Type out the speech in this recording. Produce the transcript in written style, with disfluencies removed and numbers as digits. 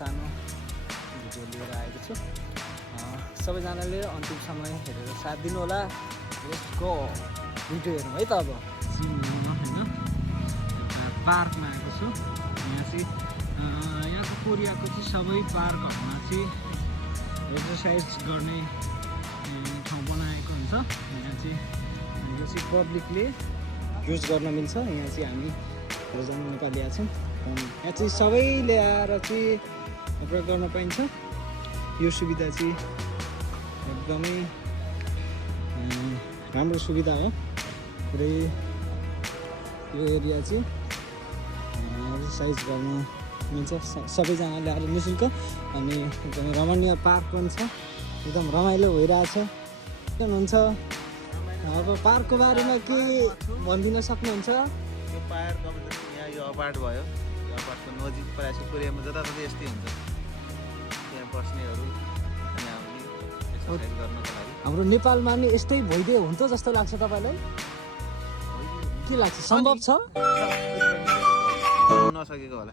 सानो भिडियो लिएर आएको छु। सबैजनाले अन्तिमसम्म हेरेर साथ दिनु होला। लेट्स गो भिडियो हेरौँ है त। अब सिमलामा होइन एउटा पार्कमा आएको छु। यहाँ चाहिँ यहाँको कोरियाको चाहिँ सबै पार्कहरूमा चाहिँ एक्सर्साइज गर्ने ठाउँ बनाएको हुन्छ। यहाँ चाहिँ यो चाहिँ पब्लिकले युज गर्न मिल्छ। यहाँ चाहिँ हामी सबैजना नेपाली छौँ। यहाँ चाहिँ सबै ल्याएर चाहिँ प्रयोग गर्न पाइन्छ। यो सुविधा चाहिँ एकदमै राम्रो सुविधा हो। पुरै यो एरिया चाहिँ एक्सर्साइज गर्न मिल्छ। सबैजनाले आएर निःशुल्क अनि एकदमै रमणीय पार्क पनि छ। एकदम रमाइलो भइरहेछ। हुन्छ अब पार्कको बारेमा के भनिदिन सक्नुहुन्छ? यो पार्क अब यहाँ यो अपार्ट भयो। यो अपार्टको नजिक प्रायः जस्तो कोरियामा जताततै यस्तै हुन्छ। त्यहाँ बस्नेहरू यहाँ आउने एक्सर्साइज गर्नको लागि। हाम्रो नेपालमा नि यस्तै भइदिए हुन्थ्यो जस्तो लाग्छ तपाईँलाई? के लाग्छ? सम्भव छ? नसकेको होला।